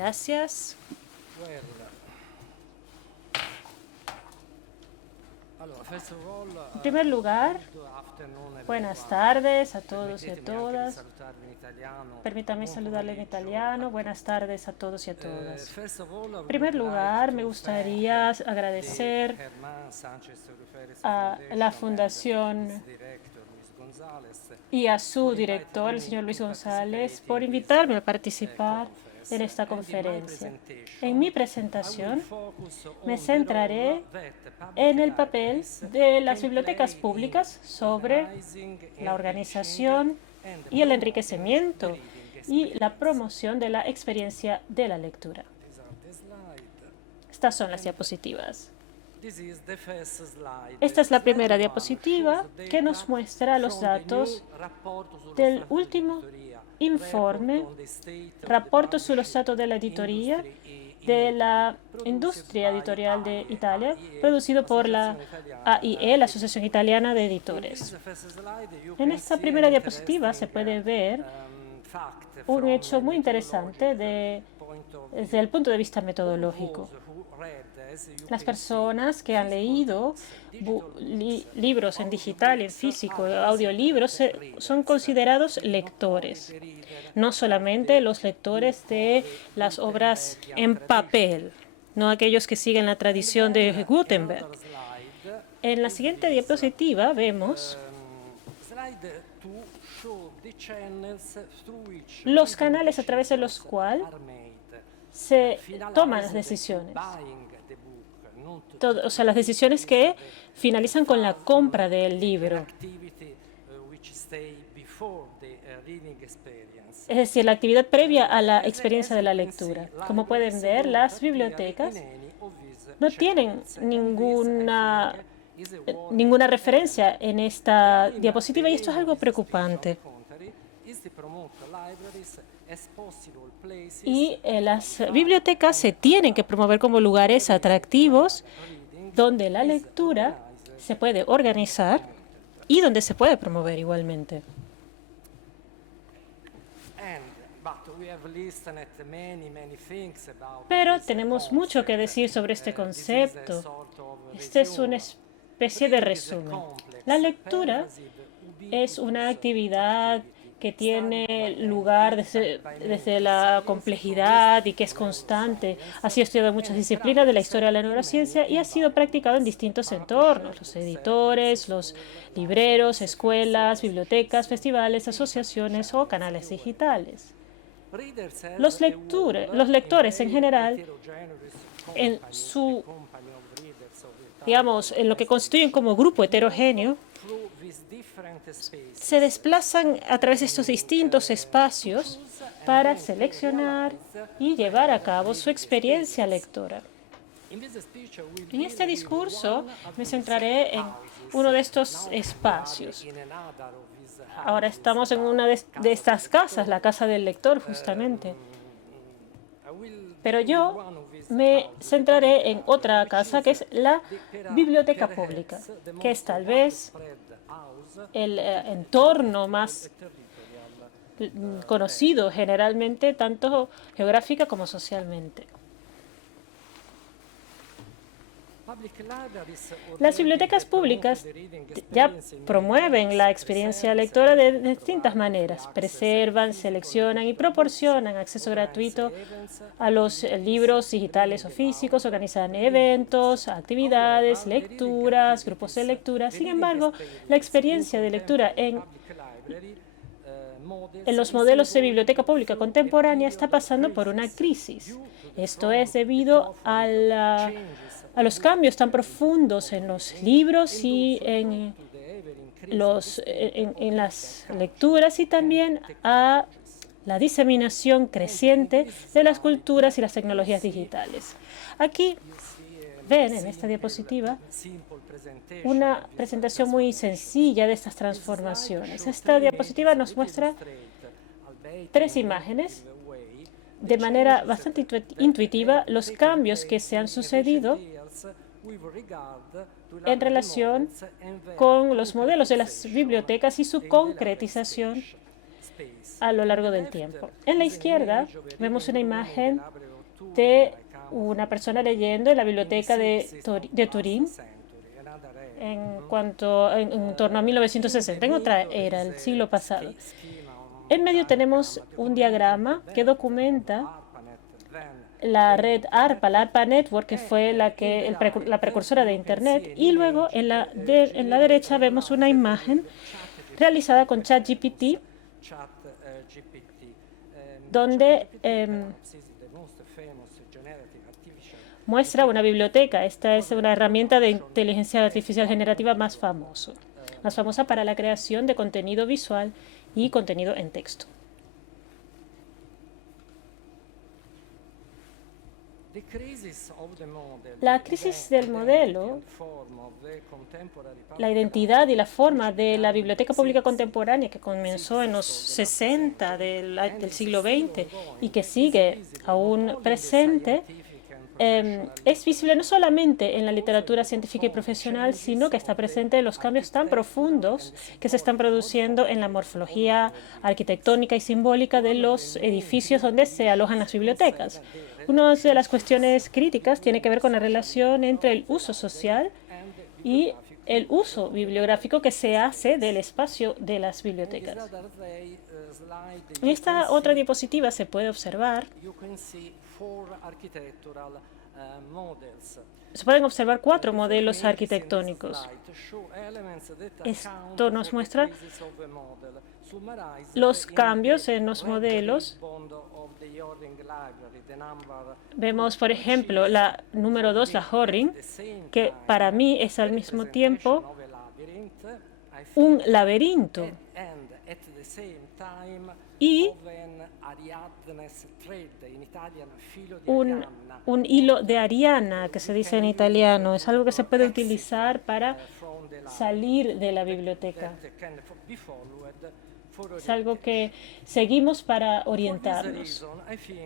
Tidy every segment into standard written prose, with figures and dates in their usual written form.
Gracias. En primer lugar, buenas tardes a todos y a todas. Permítame saludarle en italiano. Buenas tardes a todos y a todas. En primer lugar, me gustaría agradecer a la Fundación y a su director, el señor Luis González, por invitarme a participar en esta conferencia. En mi presentación me centraré en el papel de las bibliotecas públicas sobre la organización y el enriquecimiento y la promoción de la experiencia de la lectura. Estas son las diapositivas. Esta es la primera diapositiva que nos muestra los datos del último informe, rapporto sullo stato dell'editoria de la industria editorial de Italia, producido por la AIE, la Asociación Italiana de Editores. En esta primera diapositiva se puede ver un hecho muy interesante desde el punto de vista metodológico. Las personas que han leído libros en digital, en físico, audiolibros, son considerados lectores. No solamente los lectores de las obras en papel, no aquellos que siguen la tradición de Gutenberg. En la siguiente diapositiva vemos los canales a través de los cuales se toman las decisiones. O sea, las decisiones que finalizan con la compra del libro. Es decir, la actividad previa a la experiencia de la lectura. Como pueden ver, las bibliotecas no tienen ninguna referencia en esta diapositiva y esto es algo preocupante. Y las bibliotecas se tienen que promover como lugares atractivos donde la lectura se puede organizar y donde se puede promover igualmente. Pero tenemos mucho que decir sobre este concepto. Este es una especie de resumen. La lectura es una actividad que tiene lugar desde la complejidad y que es constante. Ha sido estudiado en muchas disciplinas de la historia de la neurociencia y ha sido practicado en distintos entornos: los editores, los libreros, escuelas, bibliotecas, festivales, asociaciones o canales digitales. Los lectores en general, en lo que constituyen como grupo heterogéneo, se desplazan a través de estos distintos espacios para seleccionar y llevar a cabo su experiencia lectora. En este discurso me centraré en uno de estos espacios. Ahora estamos en una de estas casas, la casa del lector, justamente. Pero yo me centraré en otra casa, que es la biblioteca pública, que es tal vez el entorno más conocido generalmente, tanto geográfica como socialmente. Las bibliotecas públicas ya promueven la experiencia lectora de distintas maneras. Preservan, seleccionan y proporcionan acceso gratuito a los libros digitales o físicos, organizan eventos, actividades, lecturas, grupos de lectura. Sin embargo, la experiencia de lectura en los modelos de biblioteca pública contemporánea está pasando por una crisis. Esto es debido a los cambios tan profundos en los libros y en las lecturas, y también a la diseminación creciente de las culturas y las tecnologías digitales. Aquí ven en esta diapositiva una presentación muy sencilla de estas transformaciones. Esta diapositiva nos muestra 3 imágenes de manera bastante intuitiva los cambios que se han sucedido en relación con los modelos de las bibliotecas y su concretización a lo largo del tiempo. En la izquierda vemos una imagen de una persona leyendo en la biblioteca de Turín en torno a 1960, en otra era, el siglo pasado. En medio tenemos un diagrama que documenta la red ARPA, la ARPA Network, que fue la precursora de Internet, y luego en la derecha vemos una imagen realizada con ChatGPT, donde muestra una biblioteca. Esta es una herramienta de inteligencia artificial generativa más famosa para la creación de contenido visual y contenido en texto. La crisis del modelo, la identidad y la forma de la biblioteca pública contemporánea, que comenzó en los 60 del siglo XX y que sigue aún presente, es visible no solamente en la literatura científica y profesional, sino que está presente en los cambios tan profundos que se están produciendo en la morfología arquitectónica y simbólica de los edificios donde se alojan las bibliotecas. Una de las cuestiones críticas tiene que ver con la relación entre el uso social y el uso bibliográfico que se hace del espacio de las bibliotecas. En esta otra diapositiva se puede observar cuatro modelos arquitectónicos. Esto nos muestra los cambios en los modelos. Vemos, por ejemplo, la número 2, la Horring, que para mí es al mismo tiempo un laberinto y un hilo de Ariana, que se dice en italiano. Es algo que se puede utilizar para salir de la biblioteca. Es algo que seguimos para orientarnos.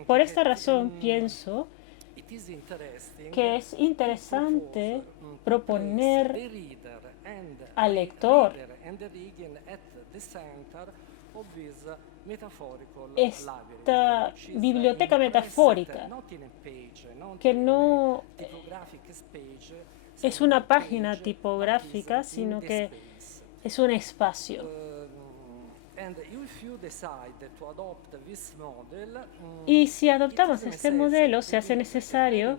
Por esta razón, pienso que es interesante proponer al lector esta biblioteca metafórica, que no es una página tipográfica, sino que es un espacio. Y si adoptamos este modelo, se hace necesario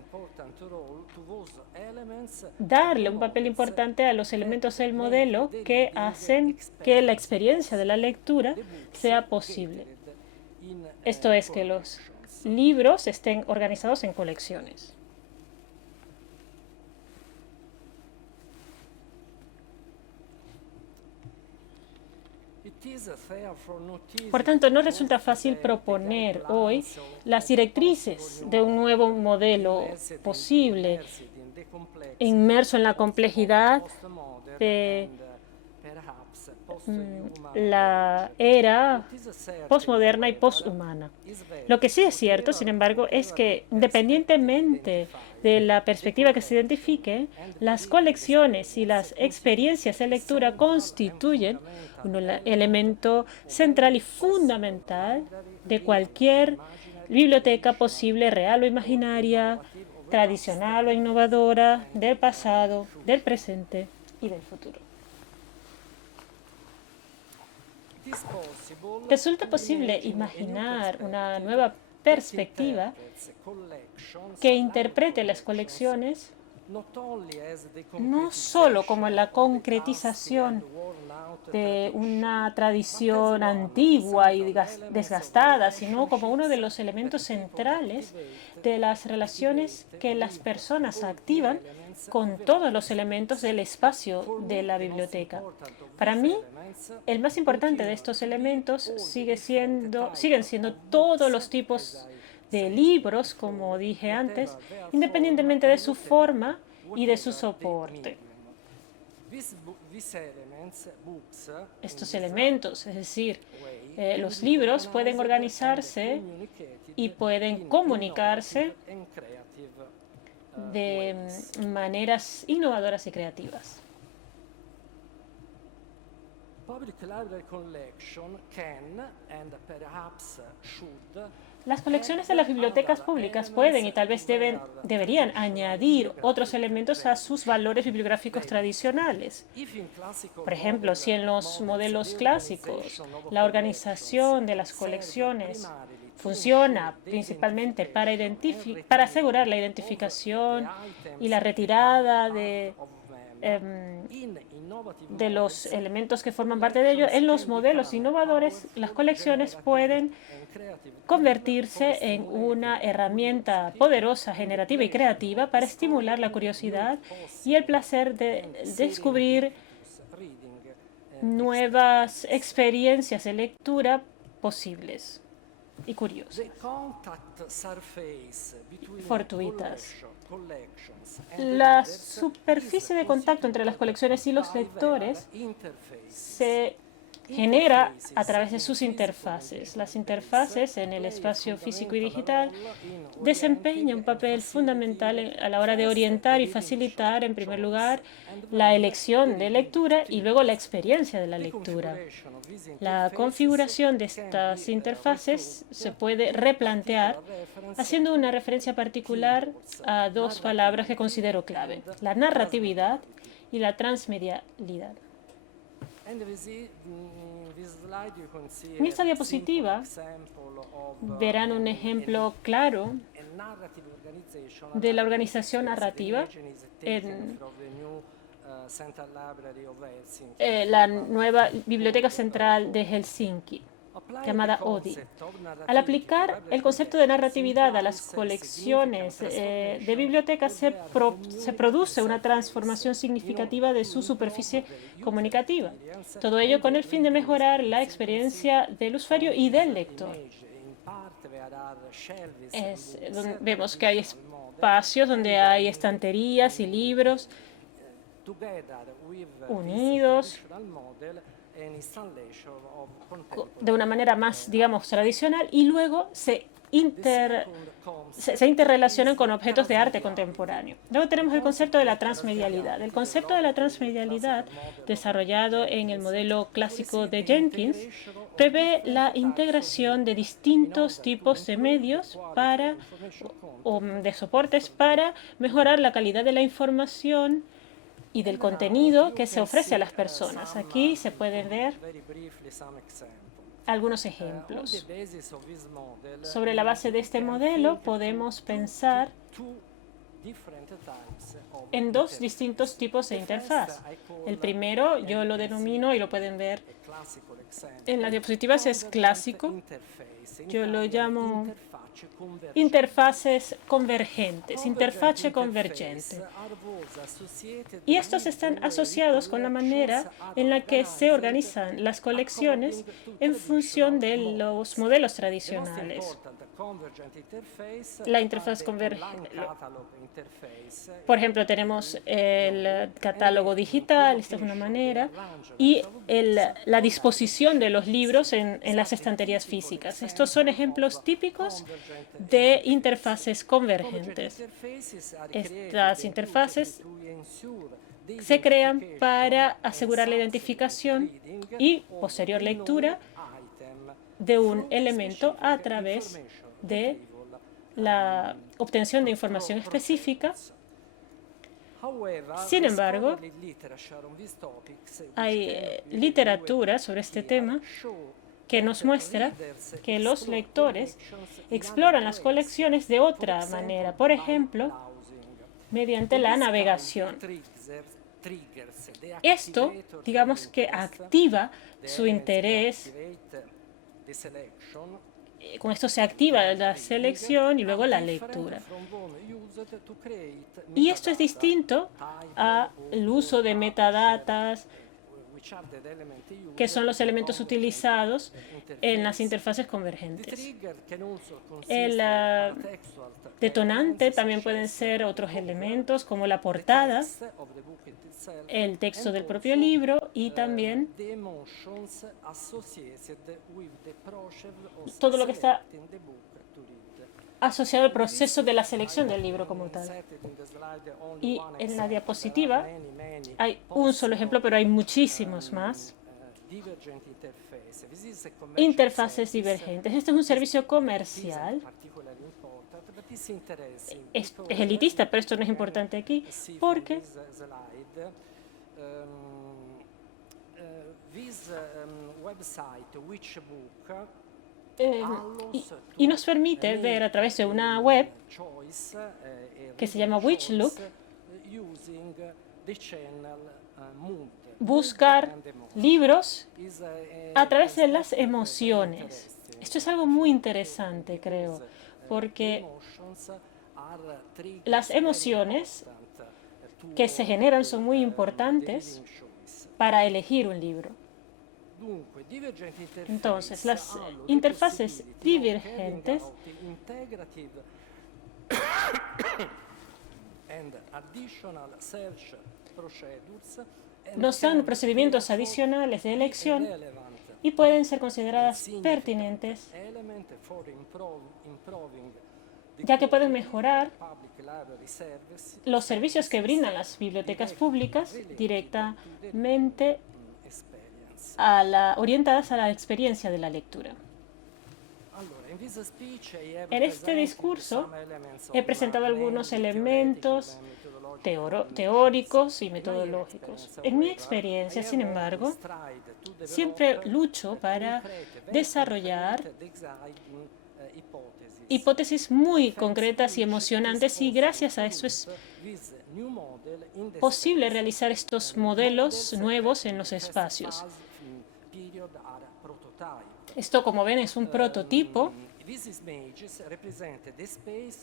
darle un papel importante a los elementos del modelo que hacen que la experiencia de la lectura sea posible. Esto es, que los libros estén organizados en colecciones. Por tanto, no resulta fácil proponer hoy las directrices de un nuevo modelo posible, inmerso en la complejidad de la era postmoderna y posthumana. Lo que sí es cierto, sin embargo, es que independientemente de la perspectiva que se identifique, las colecciones y las experiencias de lectura constituyen un elemento central y fundamental de cualquier biblioteca posible, real o imaginaria, tradicional o innovadora, del pasado, del presente y del futuro. Resulta posible imaginar una nueva perspectiva que interprete las colecciones no solo como la concretización de una tradición antigua y desgastada, sino como uno de los elementos centrales de las relaciones que las personas activan con todos los elementos del espacio de la biblioteca. Para mí, el más importante de estos elementos siguen siendo todos los tipos de libros, como dije antes, independientemente de su forma y de su soporte. Estos elementos, es decir, los libros pueden organizarse y pueden comunicarse de maneras innovadoras y creativas. Las colecciones de las bibliotecas públicas pueden y tal vez deberían añadir otros elementos a sus valores bibliográficos tradicionales. Por ejemplo, si en los modelos clásicos la organización de las colecciones funciona principalmente para asegurar la identificación y la retirada de los elementos que forman parte de ello, en los modelos innovadores, las colecciones pueden convertirse en una herramienta poderosa, generativa y creativa para estimular la curiosidad y el placer de descubrir nuevas experiencias de lectura posibles y curiosas, fortuitas. La superficie de contacto entre las colecciones y los lectores se genera a través de sus interfaces. Las interfaces en el espacio físico y digital desempeñan un papel fundamental a la hora de orientar y facilitar, en primer lugar, la elección de lectura y luego la experiencia de la lectura. La configuración de estas interfaces se puede replantear haciendo una referencia particular a dos palabras que considero clave: la narratividad y la transmedialidad. En esta diapositiva verán un ejemplo claro de la organización narrativa en la nueva Biblioteca Central de Helsinki, llamada ODI. Al aplicar el concepto de narratividad a las colecciones de bibliotecas, se produce una transformación significativa de su superficie comunicativa. Todo ello con el fin de mejorar la experiencia del usuario y del lector. Vemos que hay espacios donde hay estanterías y libros unidos de una manera más, digamos, tradicional, y luego se interrelacionan con objetos de arte contemporáneo. Luego tenemos el concepto de la transmedialidad. El concepto de la transmedialidad, desarrollado en el modelo clásico de Jenkins, prevé la integración de distintos tipos de medios o de soportes para mejorar la calidad de la información y del contenido que se ofrece a las personas. Aquí se pueden ver algunos ejemplos. Sobre la base de este modelo podemos pensar en dos distintos tipos de interfaz. El primero, yo lo denomino, y lo pueden ver en las diapositivas, es clásico. Yo lo llamo interfaces convergentes, interfaz convergente. Y estos están asociados con la manera en la que se organizan las colecciones en función de los modelos tradicionales. La interfaz convergente. Por ejemplo, tenemos el catálogo digital, esta es una manera, y la disposición de los libros en las estanterías físicas. Estos son ejemplos típicos de interfaces convergentes. Estas interfaces se crean para asegurar la identificación y posterior lectura de un elemento a través de la obtención de información específica. Sin embargo, hay literatura sobre este tema que nos muestra que los lectores exploran las colecciones de otra manera, por ejemplo, mediante la navegación. Esto, digamos que activa su interés. Con esto se activa la selección y luego la lectura. Y esto es distinto al uso de metadatas, que son los elementos utilizados en las interfaces convergentes. El detonante también pueden ser otros elementos como la portada, el texto del propio libro y también todo lo que está asociado al proceso de la selección del libro como tal. Y en la diapositiva hay un solo ejemplo, pero hay muchísimos más interfaces divergentes. Este es un servicio comercial. Es elitista, pero esto no es importante aquí, porque y nos permite ver a través de una web que se llama Witchlook, buscar libros a través de las emociones. Esto es algo muy interesante, creo, porque las emociones que se generan son muy importantes para elegir un libro. Entonces, las interfaces divergentes nos dan procedimientos adicionales de elección y pueden ser consideradas pertinentes, ya que pueden mejorar los servicios que brindan las bibliotecas públicas directamente orientadas a la experiencia de la lectura. En este discurso he presentado algunos elementos teóricos y metodológicos. En mi experiencia, sin embargo, siempre lucho para desarrollar hipótesis muy concretas y emocionantes, y gracias a eso es posible realizar estos modelos nuevos en los espacios. Esto, como ven, es un prototipo,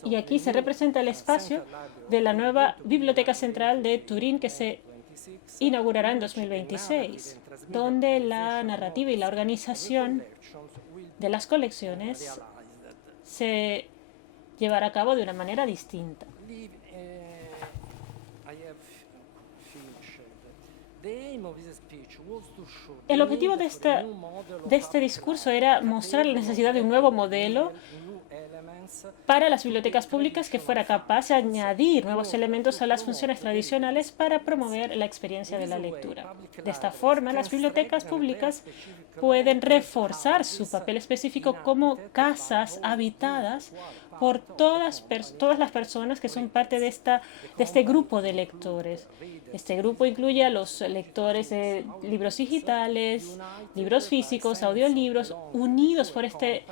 y aquí se representa el espacio de la nueva Biblioteca Central de Turín, que se inaugurará en 2026, donde la narrativa y la organización de las colecciones se llevará a cabo de una manera distinta. El objetivo de este discurso era mostrar la necesidad de un nuevo modelo para las bibliotecas públicas que fuera capaz de añadir nuevos elementos a las funciones tradicionales para promover la experiencia de la lectura. De esta forma, las bibliotecas públicas pueden reforzar su papel específico como casas habitadas por todas las personas que son parte de este grupo de lectores. Este grupo incluye a los lectores de libros digitales, libros físicos, audiolibros, unidos por este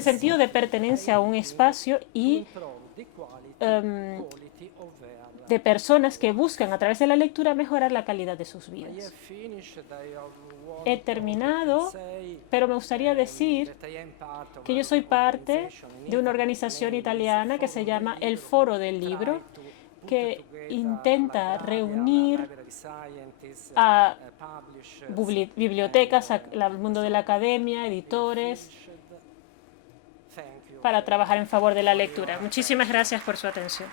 sentido de pertenencia a un espacio y de personas que buscan a través de la lectura mejorar la calidad de sus vidas. He terminado, pero me gustaría decir que yo soy parte de una organización italiana que se llama el Foro del Libro, que intenta reunir a bibliotecas, al mundo de la academia, editores, para trabajar en favor de la lectura. Muchísimas gracias por su atención.